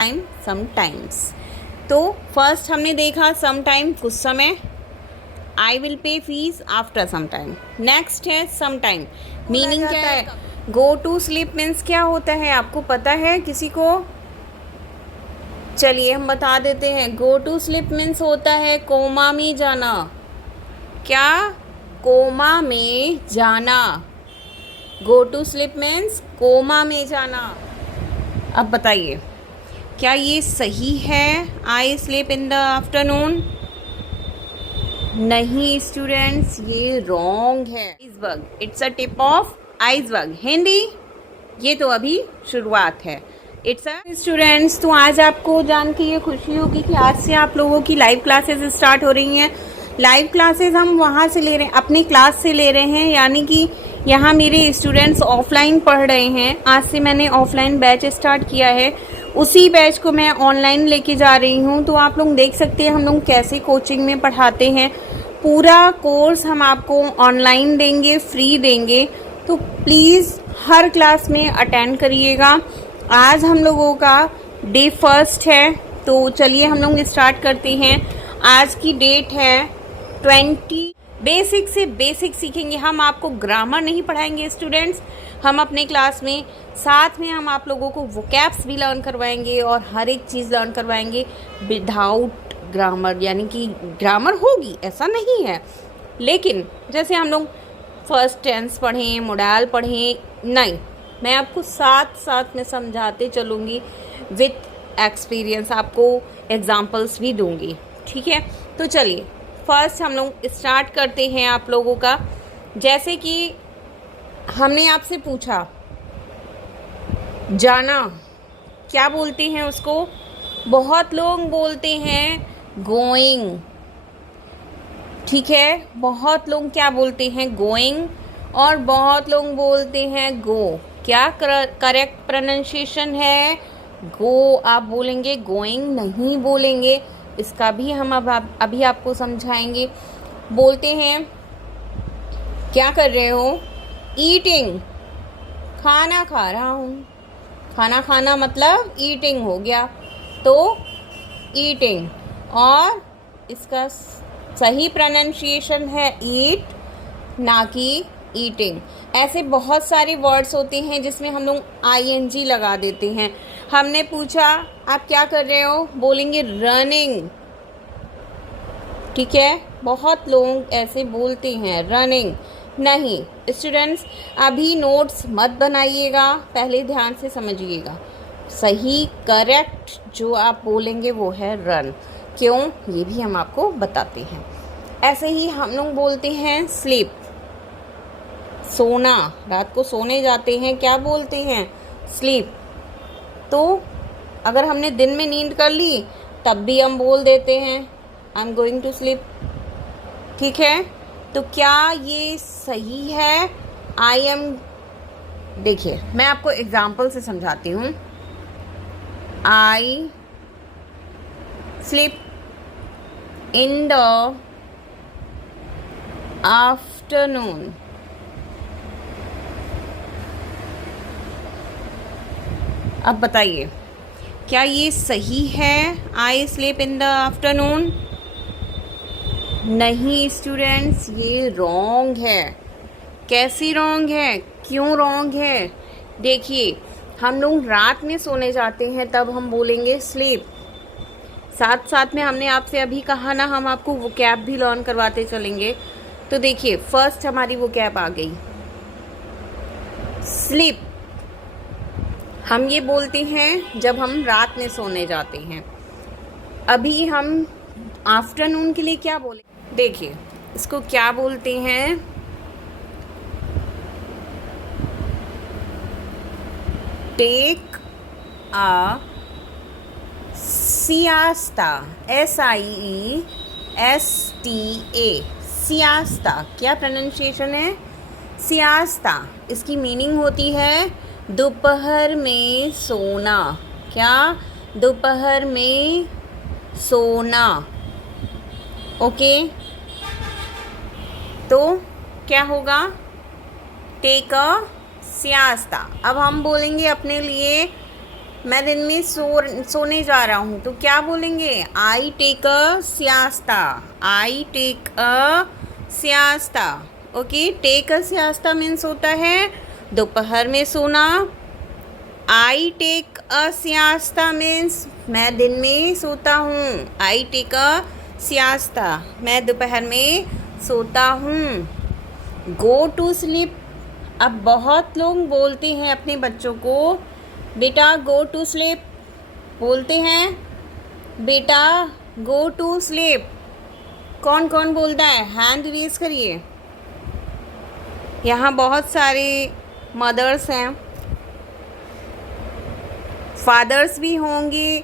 Time sometimes. तो first हमने देखा सम टाइम कुछ समय, I will pay fees after some time. Next है सम टाइम, मीनिंग क्या है? गो टू स्लीप मीन्स क्या होता है, आपको पता है किसी को? चलिए हम बता देते हैं। गो टू स्लीप मीन्स होता है कोमा में जाना। क्या? कोमा में जाना। Go to sleep means coma में जाना। अब बताइए क्या ये सही है? I sleep in the afternoon. नहीं स्टूडेंट्स, ये रॉन्ग है। Iceberg, it's a tip of iceberg. Hindi, ये तो अभी शुरुआत है। इट्स अ स्टूडेंट्स, तो आज आपको जान के ये खुशी होगी कि आज से आप लोगों की लाइव क्लासेस स्टार्ट हो रही हैं। लाइव क्लासेस हम वहाँ से ले रहे हैं, अपनी क्लास से ले रहे हैं, यानी कि यहाँ मेरे स्टूडेंट्स ऑफलाइन पढ़ रहे हैं। आज से मैंने ऑफलाइन बैच स्टार्ट किया है, उसी बैच को मैं ऑनलाइन लेके जा रही हूँ। तो आप लोग देख सकते हैं हम लोग कैसे कोचिंग में पढ़ाते हैं। पूरा कोर्स हम आपको ऑनलाइन देंगे, फ्री देंगे। तो प्लीज़ हर क्लास में अटेंड करिएगा। आज हम लोगों का डे फर्स्ट है, तो चलिए हम लोग स्टार्ट करते हैं। आज की डेट है 20। बेसिक से बेसिक सीखेंगे हम। आपको ग्रामर नहीं पढ़ाएंगे स्टूडेंट्स, हम अपने क्लास में साथ में हम आप लोगों को वोकैब्स भी लर्न करवाएंगे और हर एक चीज़ लर्न करवाएंगे विदाउट ग्रामर। यानी कि ग्रामर होगी ऐसा नहीं है, लेकिन जैसे हम लोग फर्स्ट टेंस पढ़ें, मोडाल पढ़ें, नहीं, मैं आपको साथ साथ में समझाते चलूँगी विथ एक्सपीरियंस, आपको एग्जाम्पल्स भी दूँगी। ठीक है, तो चलिए फर्स्ट हम लोग स्टार्ट करते हैं आप लोगों का। जैसे कि हमने आपसे पूछा जाना, क्या बोलते हैं उसको? बहुत लोग बोलते हैं गोइंग। ठीक है, बहुत लोग क्या बोलते हैं? गोइंग। और बहुत लोग बोलते हैं गो। क्या करेक्ट प्रोनाउंसिएशन है? गो आप बोलेंगे, गोइंग नहीं बोलेंगे। इसका भी हम अभी आपको समझाएंगे। बोलते हैं क्या कर रहे हो? ईटिंग, खाना खा रहा हूँ। खाना खाना मतलब ईटिंग हो गया, तो ईटिंग। और इसका सही प्रोनाउंसिएशन है ईट, ना कि ईटिंग। ऐसे बहुत सारे वर्ड्स होते हैं जिसमें हम लोग आईएनजी लगा देते हैं। हमने पूछा आप क्या कर रहे हो? बोलेंगे रनिंग। ठीक है, बहुत लोग ऐसे बोलते हैं रनिंग नहीं। स्टूडेंट्स अभी नोट्स मत बनाइएगा, पहले ध्यान से समझिएगा। सही करेक्ट जो आप बोलेंगे वो है रन। क्यों, ये भी हम आपको बताते हैं। ऐसे ही हम लोग बोलते हैं स्लीप, सोना। रात को सोने जाते हैं, क्या बोलते हैं? स्लीप। तो अगर हमने दिन में नींद कर ली तब भी हम बोल देते हैं I am going to sleep. ठीक है, तो क्या ये सही है? आई एम, देखिए मैं आपको एग्जाम्पल से समझाती हूँ। आई स्लीप इन द आफ्टरनून। अब बताइए क्या ये सही है? I sleep in the afternoon. नहीं स्टूडेंट्स, ये रॉन्ग है। कैसी रॉन्ग है? क्यों रॉन्ग है? देखिए हम लोग रात में सोने जाते हैं तब हम बोलेंगे स्लीप। साथ साथ में हमने आपसे अभी कहा ना, हम आपको वोकैब भी लर्न करवाते चलेंगे। तो देखिए फर्स्ट हमारी वोकैब आ गई स्लीप। हम ये बोलते हैं जब हम रात में सोने जाते हैं। अभी हम आफ्टरनून के लिए क्या बोले? देखिए इसको क्या बोलते हैं? Take a siesta, SIESTA, siesta. क्या प्रोनाउंसिएशन है? सियास्ता। इसकी मीनिंग होती है दोपहर में सोना। क्या? दोपहर में सोना। ओके, तो क्या होगा? Take a siesta. अब हम बोलेंगे अपने लिए मैं दिन में सोने जा रहा हूँ, तो क्या बोलेंगे? I take a siesta. I take a siesta. Okay, take a siesta means होता है दोपहर में सोना। आई टेक अ सियास्ता मीन्स मैं दिन में सोता हूँ। आई टेक अ सियास्ता, मैं दोपहर में सोता हूँ। गो टू स्लीप, अब बहुत लोग बोलते हैं अपने बच्चों को, बेटा गो टू स्लीप, बोलते हैं बेटा गो टू स्लीप। कौन कौन बोलता है? हैंड रेज करिए। यहाँ बहुत सारे मदर्स हैं, फादर्स भी होंगे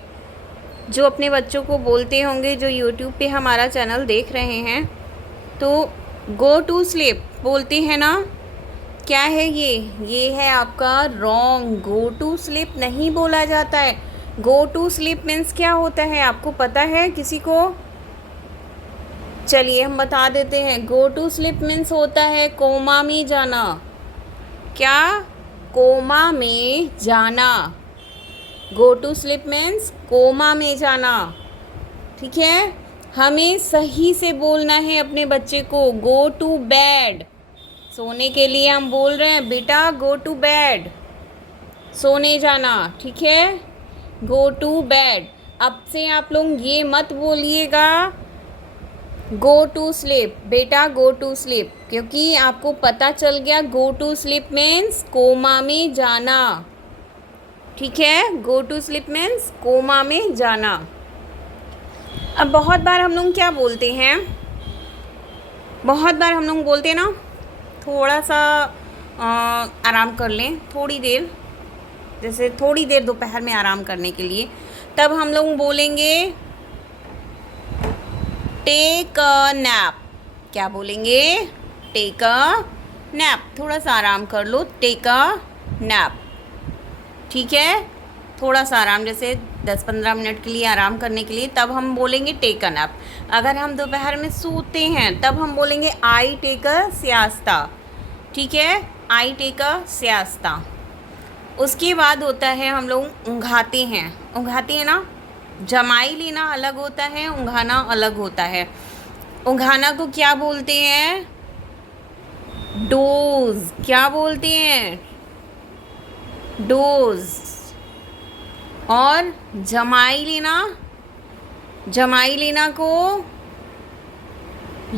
जो अपने बच्चों को बोलते होंगे, जो यूट्यूब पे हमारा चैनल देख रहे हैं। तो गो टू स्लीप बोलते हैं ना, क्या है ये है आपका रॉन्ग। गो टू स्लीप नहीं बोला जाता है। गो टू स्लीप मीन्स क्या होता है, आपको पता है किसी को? चलिए हम बता देते हैं। गो टू स्लीप मीन्स होता है कोमा में जाना। क्या? कोमा में जाना। Go to sleep means coma में जाना। ठीक है, हमें सही से बोलना है अपने बच्चे को। गो टू बेड, सोने के लिए हम बोल रहे हैं बेटा गो टू बेड, सोने जाना। ठीक है, गो टू बेड। अब से आप लोग ये मत बोलिएगा गो टू स्लीप, बेटा गो टू स्लीप, क्योंकि आपको पता चल गया go to sleep means coma में जाना। ठीक है, go to sleep means coma में जाना। अब बहुत बार हम लोग क्या बोलते हैं, बहुत बार हम लोग बोलते हैं ना, थोड़ा सा आराम कर लें थोड़ी देर, जैसे थोड़ी देर दोपहर में आराम करने के लिए, तब हम लोग बोलेंगे टेक अ नैप। क्या बोलेंगे? टेक अ नैप, थोड़ा सा आराम कर लो, टेक अ नैप। ठीक है, थोड़ा सा आराम, जैसे 10-15 मिनट के लिए आराम करने के लिए, तब हम बोलेंगे टेक अ नैप। अगर हम दोपहर में सोते हैं तब हम बोलेंगे आई टेक अ सियास्ता। ठीक है, आई टेक अ सियास्ता। उसके बाद होता है हम लोग ऊँघाते हैं। ऊँघाते हैं ना, जमाई लेना अलग होता है, ऊँघाना अलग होता है। ऊँघाना को क्या बोलते हैं? डोज। क्या बोलते हैं? डोज। और जमाई लेना, जमाई लेना को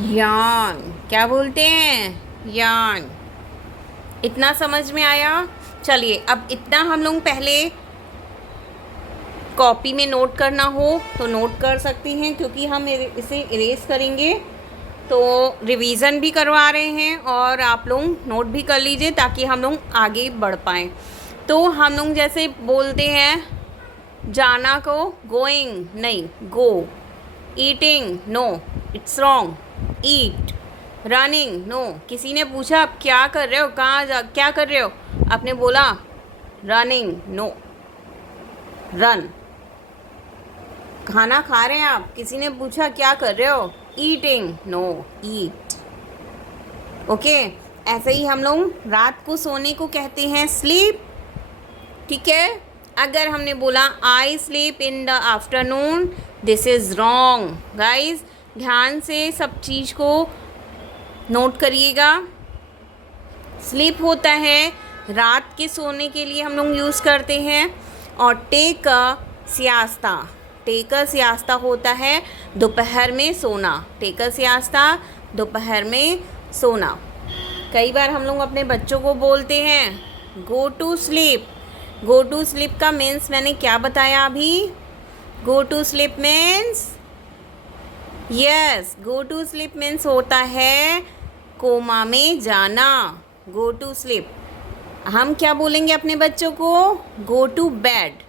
यान। क्या बोलते हैं? यान। इतना समझ में आया? चलिए, अब इतना हम लोग पहले कॉपी में नोट करना हो तो नोट कर सकते हैं, क्योंकि हम इसे इरेज करेंगे तो रिवीज़न भी करवा रहे हैं, और आप लोग नोट भी कर लीजिए ताकि हम लोग आगे बढ़ पाएँ। तो हम लोग जैसे बोलते हैं जाना को गोइंग नहीं, go. Eating no, it's wrong, eat. Running no. किसी ने पूछा आप क्या कर रहे हो, क्या कर रहे हो, आपने बोला रनिंग नो, रन। खाना खा रहे हैं आप, किसी ने पूछा क्या कर रहे हो, ईटिंग नो, ईट। ओके, ऐसे ही हम लोग रात को सोने को कहते हैं स्लीप। ठीक है, अगर हमने बोला आई sleep in the afternoon, this is wrong. Guys ध्यान से सब चीज़ को नोट करिएगा। स्लीप होता है रात के सोने के लिए हम लोग यूज़ करते हैं, और टेक अ सियास्ता, टेक अ सियास्ता होता है दोपहर में सोना। टेक अ सियास्ता, दोपहर में सोना। कई बार हम लोग अपने बच्चों को बोलते हैं go to sleep. Go to sleep का मीन्स मैंने क्या बताया अभी? Go to sleep means, yes, go to sleep means होता है कोमा में जाना। Go to sleep. हम क्या बोलेंगे अपने बच्चों को? Go to bed.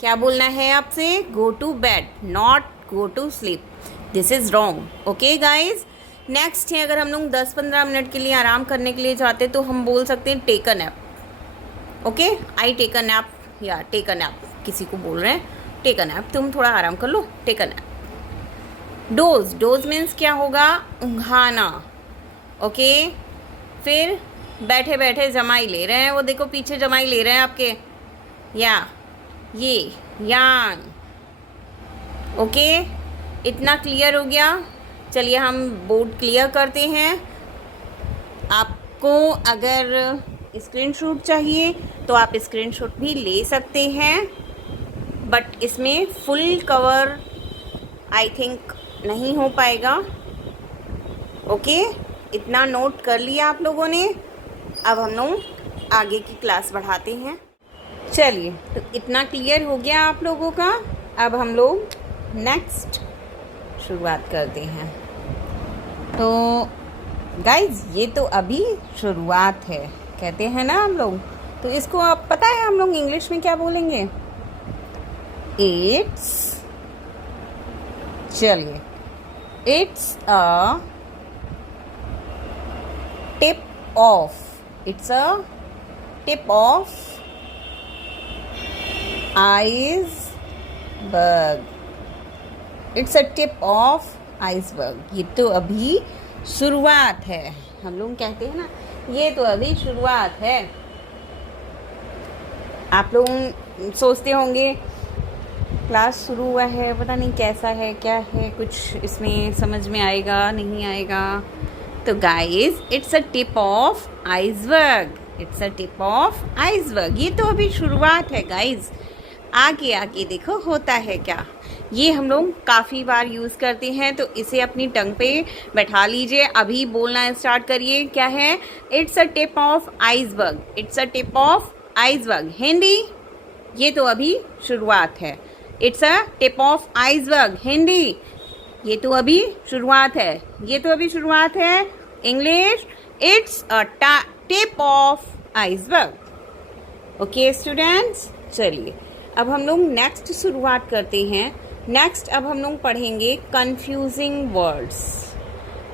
क्या बोलना है आपसे? Go to bed, not go to sleep. This is wrong. Okay guys, next है, अगर हम लोग 10-15 मिनट के लिए आराम करने के लिए जाते तो हम बोल सकते हैं take a nap. Okay, I take a nap, या टेक अ नैप, किसी को बोल रहे हैं टेक अ नैप, तुम थोड़ा आराम कर लो, take a nap. Doze, doze means क्या होगा? ऊँघाना। ओके, फिर बैठे बैठे जमाई ले रहे हैं, वो देखो पीछे जमाई ले रहे हैं आपके, या ये यान। ओके, इतना क्लियर हो गया। चलिए हम बोर्ड क्लियर करते हैं। आपको अगर स्क्रीनशॉट चाहिए तो आप स्क्रीनशॉट भी ले सकते हैं, बट इसमें फुल कवर आई थिंक नहीं हो पाएगा। ओके, इतना नोट कर लिया आप लोगों ने। अब हम लोग आगे की क्लास बढ़ाते हैं। चलिए, तो इतना क्लियर हो गया आप लोगों का। अब हम लोग नेक्स्ट शुरुआत करते हैं। तो गाइज, ये तो अभी शुरुआत है, कहते हैं ना हम लोग। तो इसको आप पता है हम लोग इंग्लिश में क्या बोलेंगे? इट्स, चलिए, it's a tip of, it's a tip of iceberg, it's a tip of iceberg. ये तो अभी शुरुआत है, हम लोग कहते हैं ना, ये तो अभी शुरुआत है। आप लोग सोचते होंगे क्लास शुरू हुआ है, पता नहीं कैसा है, क्या है, कुछ इसमें समझ में आएगा नहीं आएगा। तो guys, it's a tip of iceberg, it's a tip of iceberg. ये तो अभी शुरुआत है गाइस, आगे आगे देखो होता है क्या। ये हम लोग काफ़ी बार यूज़ करते हैं, तो इसे अपनी टंग पे बैठा लीजिए। अभी बोलना स्टार्ट करिए। क्या है? It's a tip of iceberg, it's a tip of iceberg. Hindi, ये तो अभी शुरुआत है। It's a tip of iceberg. Hindi, ये तो अभी शुरुआत है, ये तो अभी शुरुआत है। English, it's a tip of iceberg. Okay students, चलिए अब हम लोग नेक्स्ट शुरुआत करते हैं। नेक्स्ट अब हम लोग पढ़ेंगे कंफ्यूजिंग वर्ड्स।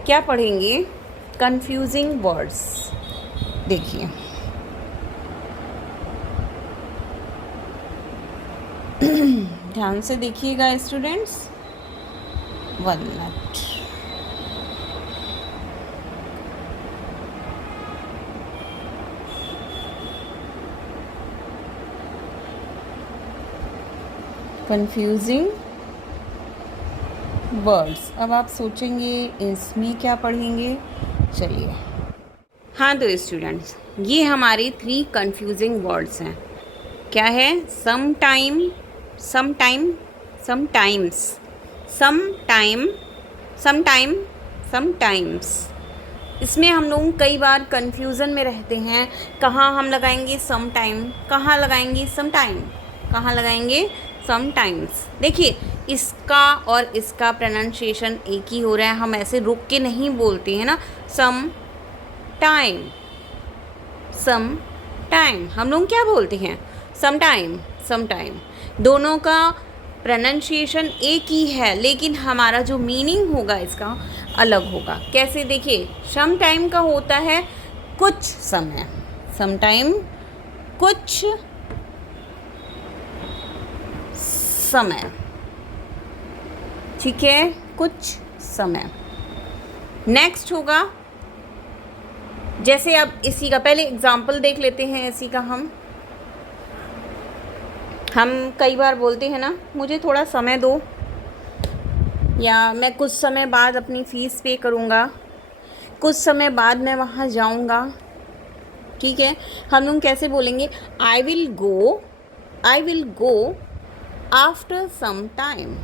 क्या पढ़ेंगे? Confusing words. देखिए, ध्यान से देखिएगा स्टूडेंट्स। 1 मिनट। Confusing words. अब आप सोचेंगे इसमें क्या पढ़ेंगे। चलिए, हाँ तो स्टूडेंट्स, ये हमारे 3 कंफ्यूजिंग वर्ड्स हैं। क्या है? Some time, some time, sometimes, some time, some time, sometimes. इसमें हम लोग कई बार कंफ्यूजन में रहते हैं, कहाँ हम लगाएंगे सम टाइम, कहाँ लगाएंगे सम टाइम, कहाँ लगाएंगे समटाइम्स। देखिए, इसका और इसका प्रोनाउंसिएशन एक ही हो रहा है, हम ऐसे रुक के नहीं बोलते हैं ना। सम टाइम, सम टाइम, हम लोग क्या बोलते हैं? Some time, some time. दोनों का प्रोनाउंसिएशन एक ही है, लेकिन हमारा जो मीनिंग होगा इसका अलग होगा। कैसे? देखिए, सम टाइम का होता है कुछ समय, सम टाइम कुछ समय, ठीक है, कुछ समय। नेक्स्ट होगा, जैसे अब इसी का पहले एग्जाम्पल देख लेते हैं। इसी का हम कई बार बोलते हैं ना, मुझे थोड़ा समय दो, या मैं कुछ समय बाद अपनी फ़ीस पे करूँगा, कुछ समय बाद मैं वहाँ जाऊँगा। ठीक है, हम लोग कैसे बोलेंगे? I will go, I will go after some time,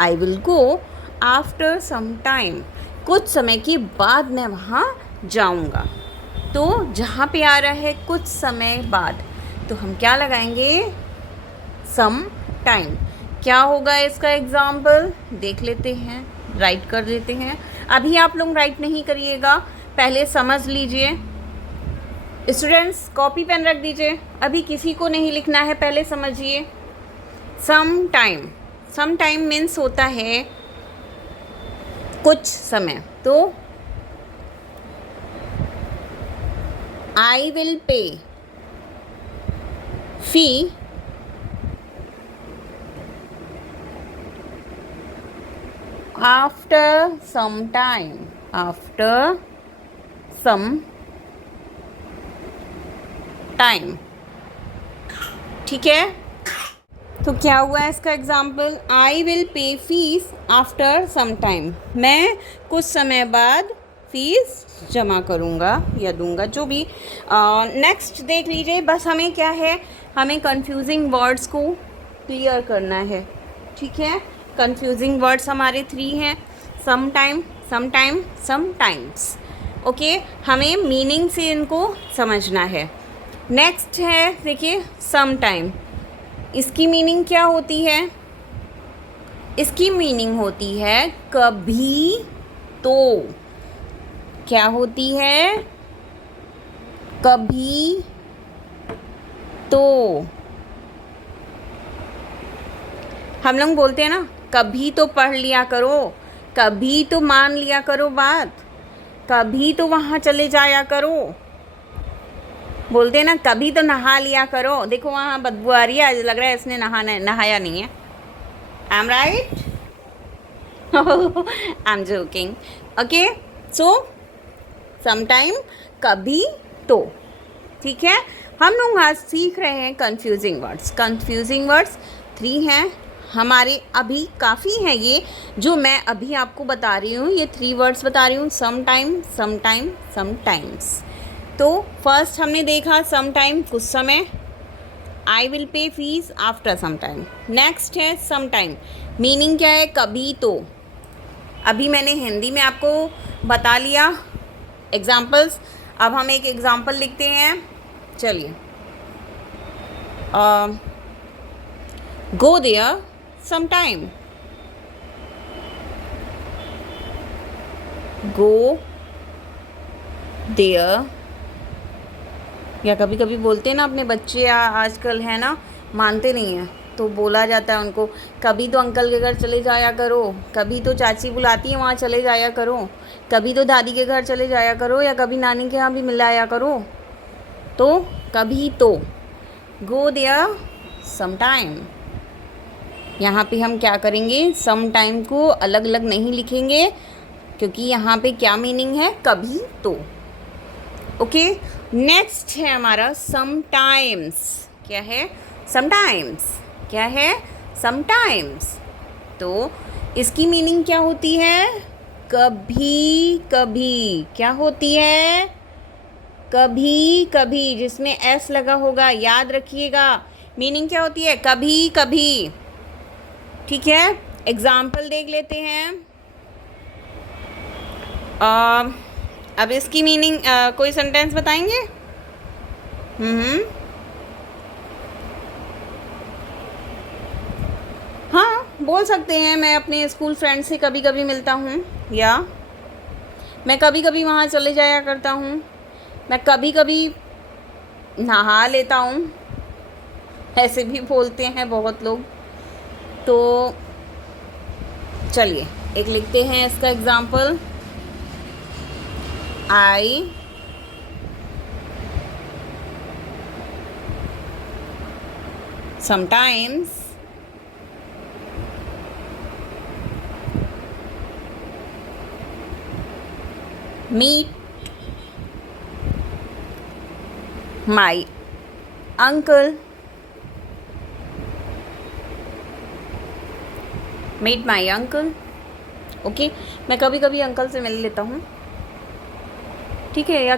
I will go after some time. कुछ समय के बाद मैं वहाँ जाऊँगा। तो जहाँ पे आ रहा है कुछ समय बाद, तो हम क्या लगाएंगे? Some time. क्या होगा इसका एग्जाम्पल? देख लेते हैं, राइट कर लेते हैं। अभी आप लोग राइट नहीं करिएगा, पहले समझ लीजिए। स्टूडेंट्स, कॉपी पेन रख दीजिए, अभी किसी को नहीं लिखना है, पहले समझिए। Some time, some time means होता है कुछ समय। तो I will pay fee after some time, after some time. ठीक है, तो क्या हुआ इसका example, I will pay fees after some time, मैं कुछ समय बाद फीस जमा करूँगा या दूंगा, जो भी। नेक्स्ट देख लीजिए, बस हमें क्या है, हमें कंफ्यूजिंग वर्ड्स को क्लियर करना है, ठीक है। कंफ्यूजिंग वर्ड्स हमारे 3 हैं, some time, sometime, sometimes. Okay, हमें मीनिंग से इनको समझना है। नेक्स्ट है, देखिए, सम टाइम, इसकी मीनिंग क्या होती है? इसकी मीनिंग होती है कभी तो। क्या होती है? कभी तो। हम लोग बोलते हैं ना, कभी तो पढ़ लिया करो, कभी तो मान लिया करो बात, कभी तो वहाँ चले जाया करो। बोलते हैं ना, कभी तो नहा लिया करो, देखो वहाँ बदबू आ रही है, आज लग रहा है इसने नहाया नहीं है। I am right? I am joking. Okay, so sometime, कभी तो, ठीक है। हम लोग आज सीख रहे हैं कंफ्यूजिंग वर्ड्स। कंफ्यूजिंग वर्ड्स 3 हैं हमारे, अभी काफ़ी हैं ये जो मैं अभी आपको बता रही हूँ, ये 3 वर्ड्स बता रही हूँ, सम टाइम, समटाइम, समटाइम्स। तो फर्स्ट हमने देखा सम टाइम, कुछ समय, I will pay fees after some time. Next है सम टाइम, मीनिंग क्या है? कभी तो। अभी मैंने हिंदी में आपको बता लिया एग्जाम्पल्स। अब हम एक एग्जाम्पल लिखते हैं, चलिए। Go there some time, go there, या कभी कभी बोलते हैं ना अपने बच्चे आजकल है ना, मानते नहीं हैं, तो बोला जाता है उनको, कभी तो अंकल के घर चले जाया करो, कभी तो चाची बुलाती है वहाँ चले जाया करो, कभी तो दादी के घर चले जाया करो, या कभी नानी के यहाँ भी मिल आया करो। तो कभी तो, गो देयर सम टाइम। यहाँ पे हम क्या करेंगे, सम टाइम को अलग अलग नहीं लिखेंगे, क्योंकि यहाँ पे क्या मीनिंग है, कभी तो। ओके, नेक्स्ट है हमारा समटाइम्स। क्या है? समटाइम्स। क्या है? समटाइम्स। तो इसकी मीनिंग क्या होती है? कभी कभी। क्या होती है? कभी कभी, जिसमें एस लगा होगा, याद रखिएगा। मीनिंग क्या होती है? कभी कभी, ठीक है। एग्जाम्पल देख लेते हैं। अब इसकी मीनिंग कोई सेंटेंस बताएंगे? हाँ, बोल सकते हैं, मैं अपने स्कूल फ्रेंड से कभी कभी मिलता हूँ, या मैं कभी कभी वहाँ चले जाया करता हूँ, मैं कभी कभी नहा लेता हूँ, ऐसे भी बोलते हैं बहुत लोग। तो चलिए एक लिखते हैं इसका example, I sometimes meet my uncle, meet my uncle। Okay, मैं कभी कभी अंकल से मिल लेता हूँ, ठीक है। या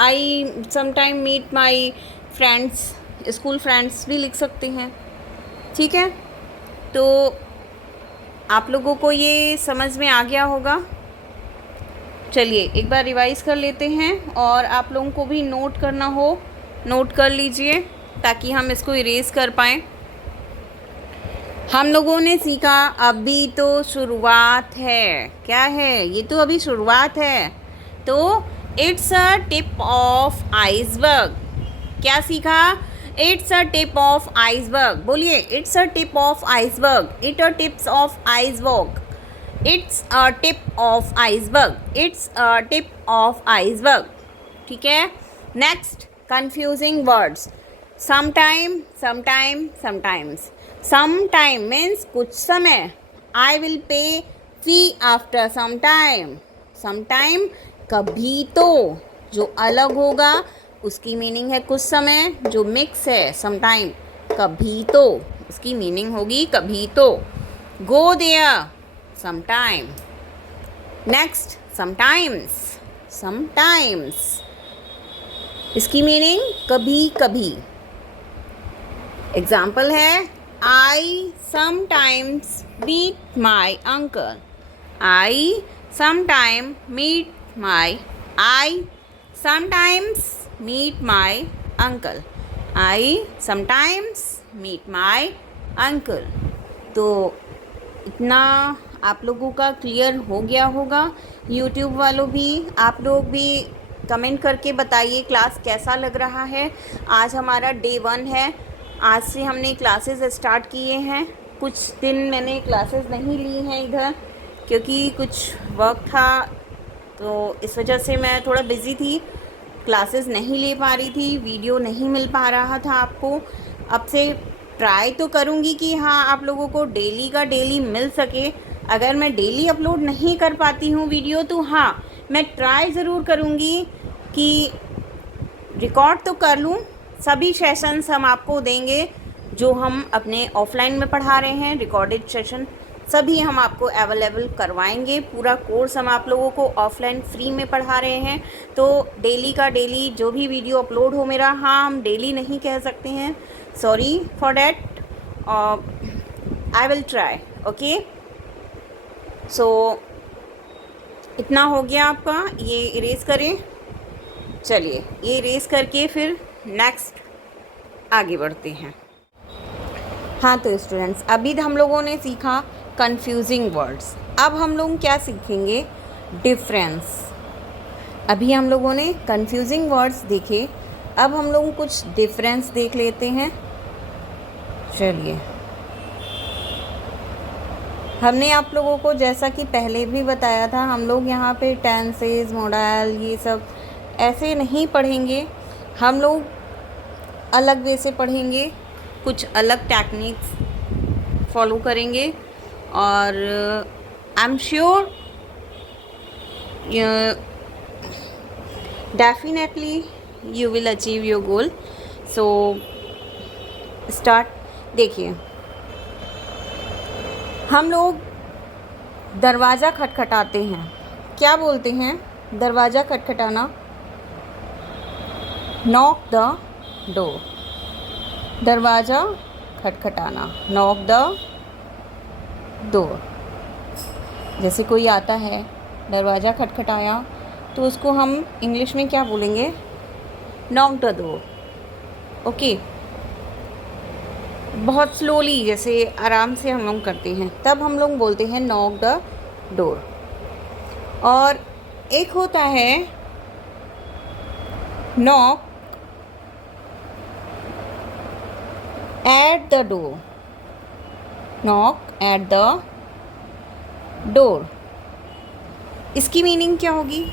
I sometime meet my friends, school friends भी लिख सकते हैं, ठीक है। तो आप लोगों को ये समझ में आ गया होगा। चलिए एक बार रिवाइज़ कर लेते हैं, और आप लोगों को भी नोट करना हो नोट कर लीजिए, ताकि हम इसको इरेज कर पाएँ। हम लोगों ने सीखा, अभी तो शुरुआत है। क्या है? ये तो अभी शुरुआत है, तो it's a tip of iceberg. क्या सीखा? It's a tip of iceberg. बोलिए, it's a tip of iceberg. It a tips of iceberg. It's a tip of iceberg. It's a tip of iceberg, ठीक है। Next, confusing words, sometime, sometime, sometimes. Sometime means कुछ समय, I will pay fee after some time. Sometime कभी तो, जो अलग होगा उसकी मीनिंग है कुछ समय, जो मिक्स है समटाइम कभी तो। इसकी मीनिंग होगी कभी तो। Go there, sometime. Next, sometimes, sometimes, इसकी मीनिंग कभी कभी। एग्जाम्पल है, I sometimes meet my uncle. I sometime meet my, I sometimes meet my uncle, I sometimes meet my uncle. तो इतना आप लोगों का क्लियर हो गया होगा। यूट्यूब वालों भी, आप लोग भी कमेंट करके बताइए क्लास कैसा लग रहा है। आज हमारा डे 1 है। आज से हमने क्लासेस स्टार्ट किए हैं। कुछ दिन मैंने क्लासेस नहीं ली हैं इधर, क्योंकि कुछ वर्क था, तो इस वजह से मैं थोड़ा बिज़ी थी, क्लासेस नहीं ले पा रही थी, वीडियो नहीं मिल पा रहा था आपको। अब से ट्राई तो करूँगी कि हाँ आप लोगों को डेली का डेली मिल सके। अगर मैं डेली अपलोड नहीं कर पाती हूँ वीडियो, तो हाँ मैं ट्राई ज़रूर करूँगी कि रिकॉर्ड तो कर लूँ। सभी सेशंस हम आपको देंगे जो हम अपने ऑफलाइन में पढ़ा रहे हैं, रिकॉर्डेड सेशन सभी हम आपको अवेलेबल करवाएंगे। पूरा कोर्स हम आप लोगों को ऑफलाइन फ्री में पढ़ा रहे हैं। तो डेली का डेली जो भी वीडियो अपलोड हो मेरा, हाँ हम डेली नहीं कह सकते हैं, sorry for that, I will try. Okay, so इतना हो गया आपका। ये इरेज करें। चलिए ये इरेज करके फिर नेक्स्ट आगे बढ़ते हैं। हाँ तो स्टूडेंट्स, अभी हम लोगों ने सीखा कंफ्यूजिंग वर्ड्स। अब हम लोग क्या सीखेंगे? डिफरेंस। अभी हम लोगों ने कंफ्यूजिंग वर्ड्स देखे, अब हम लोग कुछ डिफरेंस देख लेते हैं। चलिए, हमने आप लोगों को जैसा कि पहले भी बताया था, हम लोग यहाँ पे टेंसेस, मॉडल ये सब ऐसे नहीं पढ़ेंगे। हम लोग अलग वे से पढ़ेंगे, कुछ अलग टेक्निक्स फॉलो करेंगे, और I am sure definitely you will achieve your goal. So start. देखिए, हम लोग दरवाज़ा खटखटाते हैं, क्या बोलते हैं? दरवाज़ा खटखटाना, नॉक द डोर। दरवाज़ा खटखटाना, नॉक द डोर। जैसे कोई आता है, दरवाज़ा खटखटाया, तो उसको हम इंग्लिश में क्या बोलेंगे? Knock the door. ओके, बहुत स्लोली, जैसे आराम से हम लोग करते हैं, तब हम लोग बोलते हैं नॉक द डोर। और एक होता है knock at the door, knock at the door. इसकी मीनिंग क्या होगी?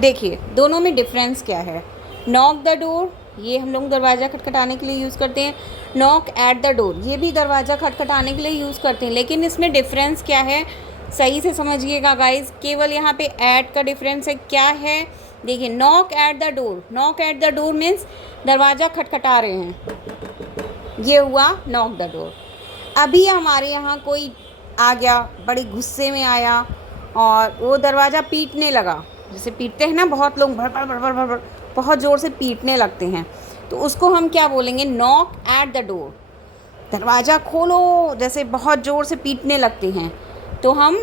देखिए, दोनों में डिफरेंस क्या है? नॉक द डोर ये हम लोग दरवाज़ा खटखटाने के लिए यूज़ करते हैं, नॉक एट द डोर ये भी दरवाज़ा खटखटाने के लिए यूज़ करते हैं। लेकिन इसमें डिफरेंस क्या है, सही से समझिएगा गाइस। केवल यहाँ पे एट का डिफरेंस है। क्या है? देखिए, knock at the door, knock at the door means दरवाज़ा खटखटा रहे हैं, ये हुआ नॉक द डोर। अभी हमारे यहाँ कोई आ गया, बड़े गुस्से में आया और वो दरवाज़ा पीटने लगा, जैसे पीटते हैं ना बहुत लोग, भड़ भड़ भड़ भड़ भड़ बहुत ज़ोर से पीटने लगते हैं, तो उसको हम क्या बोलेंगे? Knock at the door. दरवाज़ा खोलो, जैसे बहुत ज़ोर से पीटने लगते हैं, तो हम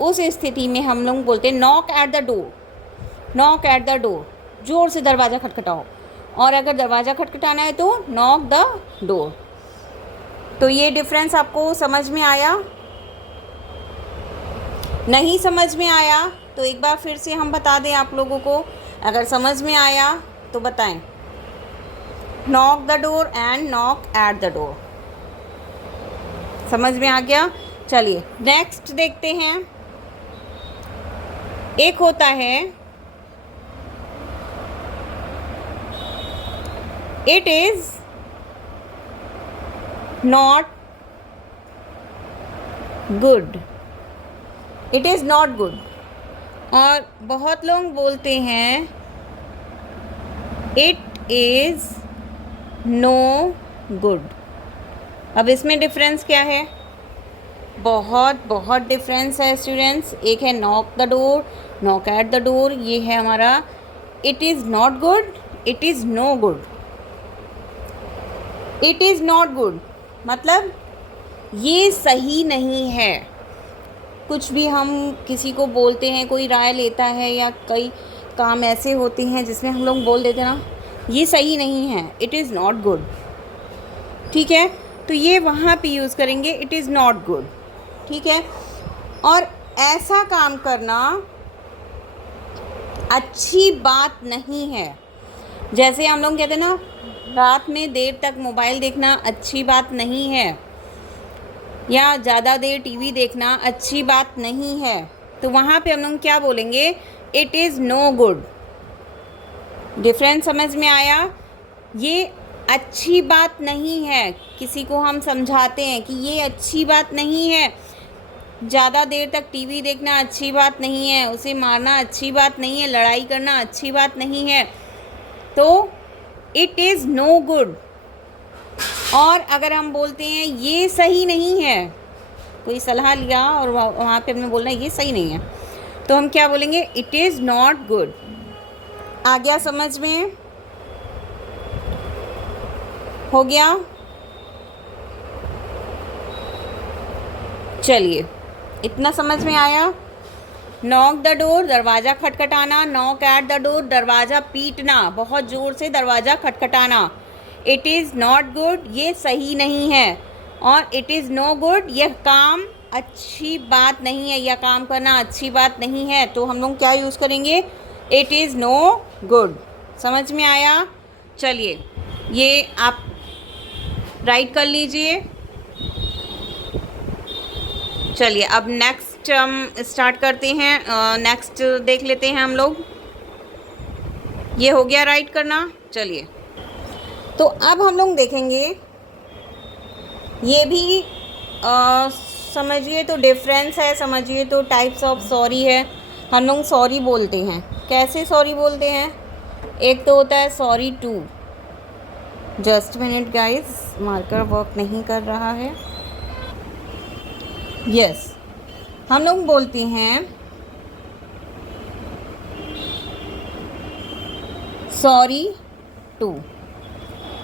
उस स्थिति में हम लोग बोलते हैं knock at the door, knock at the door, ज़ोर से दरवाज़ा खटखटाओ। और अगर दरवाज़ा खटखटाना है तो नॉक द डोर। तो ये डिफरेंस आपको समझ में आया? नहीं समझ में आया तो एक बार फिर से हम बता दें आप लोगों को। अगर समझ में आया तो बताएं, knock the door and knock at the door. समझ में आ गया? चलिए नेक्स्ट देखते हैं। एक होता है it is not good, it is not good. और बहुत लोग बोलते हैं इट इज़ नो गुड, अब इसमें डिफरेंस क्या है? बहुत बहुत डिफरेंस है स्टूडेंट्स। एक है knock the door, knock at the door, ये है हमारा it is not good, it is no good. It is not good मतलब ये सही नहीं है। कुछ भी हम किसी को बोलते हैं, कोई राय लेता है, या कई काम ऐसे होते हैं जिसमें हम लोग बोल देते हैं ना ये सही नहीं है, इट इज़ नॉट गुड। ठीक है, तो ये वहाँ पे यूज़ करेंगे इट इज़ नॉट गुड। ठीक है, और ऐसा काम करना अच्छी बात नहीं है। जैसे हम लोग कहते हैं ना रात में देर तक मोबाइल देखना अच्छी बात नहीं है, या ज़्यादा देर टीवी देखना अच्छी बात नहीं है, तो वहाँ पे हम लोग क्या बोलेंगे? It is no good. Difference समझ में आया? ये अच्छी बात नहीं है। किसी को हम समझाते हैं कि ये अच्छी बात नहीं है, ज़्यादा देर तक टीवी देखना अच्छी बात नहीं है, उसे मारना अच्छी बात नहीं है, लड़ाई करना अच्छी बात नहीं है, तो इट इज़ नो गुड। और अगर हम बोलते हैं ये सही नहीं है, कोई सलाह लिया और वहाँ पे हमने बोलना ये सही नहीं है, तो हम क्या बोलेंगे? It is not good. आ गया समझ में? हो गया? चलिए, इतना समझ में आया? नॉक द डोर, दरवाज़ा खटखटाना। नॉक एट द डोर, दरवाज़ा पीटना, बहुत ज़ोर से दरवाज़ा खटखटाना। इट इज़ नॉट गुड, ये सही नहीं है। और इट इज़ नो गुड, यह काम अच्छी बात नहीं है, यह काम करना अच्छी बात नहीं है, तो हम लोग क्या यूज़ करेंगे? It is no good. समझ में आया? चलिए, ये आप राइट कर लीजिए। चलिए, अब नेक्स्ट हम स्टार्ट करते हैं। नेक्स्ट देख लेते हैं हम लोग। ये हो गया राइट करना। चलिए, तो अब हम लोग देखेंगे, ये भी समझिए तो डिफरेंस है, समझिए तो टाइप्स ऑफ सॉरी है। हम लोग सॉरी बोलते हैं, कैसे सॉरी बोलते हैं? एक तो होता है sorry to. Just minute guys, marker work नहीं कर रहा है। यस, हम लोग बोलते हैं सॉरी टू,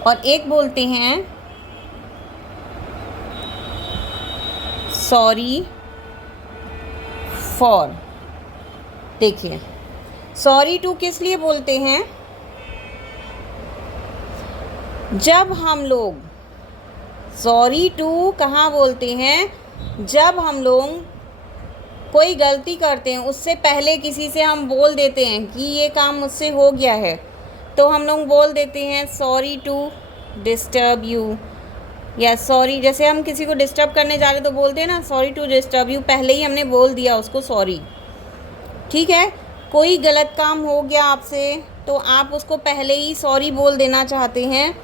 और एक बोलते हैं सॉरी फॉर। देखिए, सॉरी टू किस लिए बोलते हैं? जब हम लोग सॉरी टू कहाँ बोलते हैं? जब हम लोग कोई गलती करते हैं, उससे पहले किसी से हम बोल देते हैं कि ये काम मुझसे हो गया है, तो हम लोग बोल देते हैं सॉरी टू डिस्टर्ब यू, या सॉरी, जैसे हम किसी को डिस्टर्ब करने जा रहे तो बोलते हैं ना सॉरी टू डिस्टर्ब यू, पहले ही हमने बोल दिया उसको सॉरी। ठीक है, कोई गलत काम हो गया आपसे तो आप उसको पहले ही सॉरी बोल देना चाहते हैं,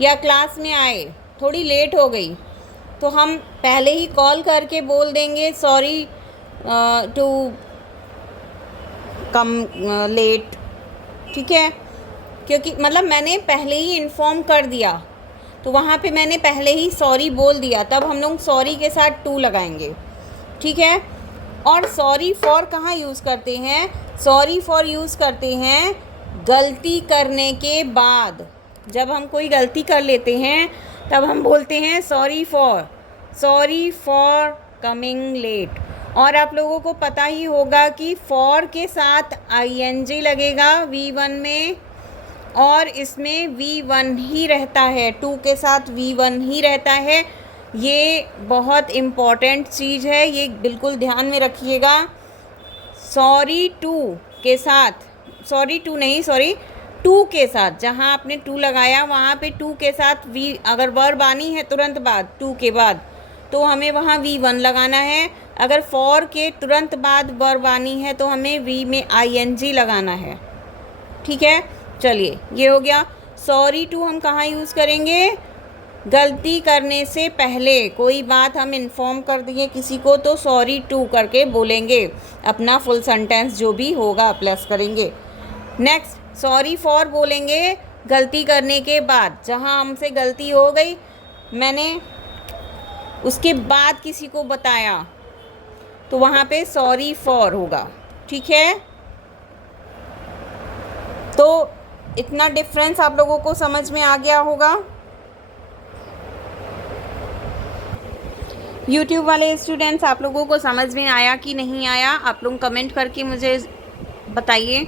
या क्लास में आए थोड़ी लेट हो गई तो हम पहले ही कॉल करके बोल देंगे सॉरी टू कम लेट। ठीक है, क्योंकि मतलब मैंने पहले ही इन्फॉर्म कर दिया, तो वहाँ पे मैंने पहले ही सॉरी बोल दिया, तब हम लोग सॉरी के साथ टू लगाएंगे। ठीक है, और सॉरी फॉर कहाँ यूज़ करते हैं? सॉरी फॉर यूज़ करते हैं गलती करने के बाद। जब हम कोई गलती कर लेते हैं तब हम बोलते हैं सॉरी फॉर कमिंग लेट। और आप लोगों को पता ही होगा कि फॉर के साथ ing लगेगा V1 में, और इसमें V1 ही रहता है, टू के साथ V1 ही रहता है। ये बहुत इम्पॉर्टेंट चीज़ है, ये बिल्कुल ध्यान में रखिएगा। सॉरी टू के साथ, सॉरी टू नहीं, सॉरी टू के साथ, जहाँ आपने टू लगाया वहाँ पे टू के साथ वी, अगर वर्ब आनी है तुरंत बाद टू के बाद, तो हमें वहाँ V1 लगाना है। अगर फॉर के तुरंत बाद वर्ब आनी है तो हमें वी में ing लगाना है। ठीक है, चलिए, ये हो गया। सॉरी टू हम कहाँ यूज़ करेंगे? गलती करने से पहले कोई बात हम इन्फॉर्म कर दिए किसी को तो सॉरी टू करके बोलेंगे, अपना फुल सेंटेंस जो भी होगा प्लस करेंगे। नेक्स्ट, सॉरी फॉर बोलेंगे गलती करने के बाद, जहाँ हमसे गलती हो गई, मैंने उसके बाद किसी को बताया तो वहाँ पे सॉरी फॉर होगा, ठीक है। तो इतना डिफरेंस आप लोगों को समझ में आ गया होगा। यूट्यूब वाले स्टूडेंट्स, आप लोगों को समझ में आया कि नहीं आया, आप लोग कमेंट करके मुझे बताइए।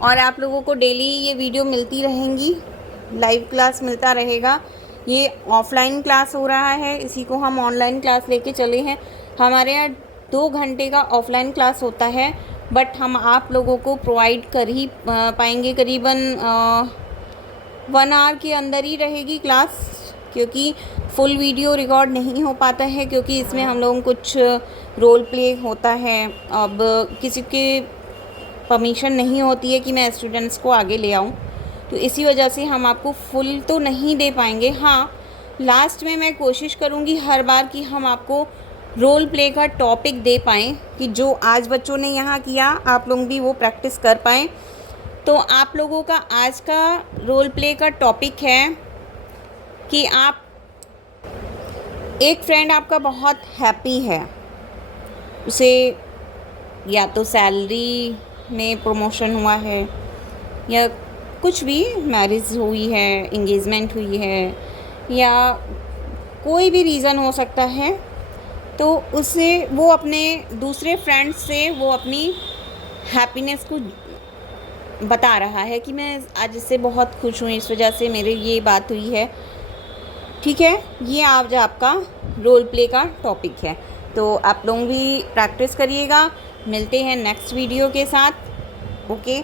और आप लोगों को डेली ये वीडियो मिलती रहेंगी, लाइव क्लास मिलता रहेगा। ये ऑफलाइन क्लास हो रहा है, इसी को हम ऑनलाइन क्लास लेके चले हैं। हमारे यहाँ 2 घंटे का ऑफलाइन क्लास होता है, बट हम आप लोगों को प्रोवाइड कर ही पाएंगे करीबन 1 आवर के अंदर ही रहेगी क्लास, क्योंकि फुल वीडियो रिकॉर्ड नहीं हो पाता है, क्योंकि इसमें हम लोगों कुछ रोल प्ले होता है। अब किसी के परमिशन नहीं होती है कि मैं स्टूडेंट्स को आगे ले आऊँ, तो इसी वजह से हम आपको फुल तो नहीं दे पाएंगे। हाँ, लास्ट में मैं कोशिश करूँगी हर बार कि हम आपको रोल प्ले का टॉपिक दे पाएँ, कि जो आज बच्चों ने यहाँ किया आप लोग भी वो प्रैक्टिस कर पाएँ। तो आप लोगों का आज का रोल प्ले का टॉपिक है कि आप, एक फ्रेंड आपका बहुत हैप्पी है, उसे या तो सैलरी में प्रमोशन हुआ है या कुछ भी, मैरिज हुई है, इंगेजमेंट हुई है, या कोई भी रीज़न हो सकता है। तो उससे वो अपने दूसरे फ्रेंड्स से वो अपनी हैप्पीनेस को बता रहा है कि मैं आज इससे बहुत खुश हूँ, इस वजह से मेरे ये बात हुई है, ठीक है। ये आज आपका रोल प्ले का टॉपिक है, तो आप लोग भी प्रैक्टिस करिएगा। मिलते हैं नेक्स्ट वीडियो के साथ। Okay,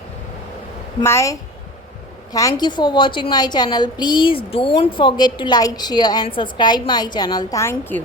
thank you for watching my channel. Please don't forget to like, share and subscribe my channel. Thank you.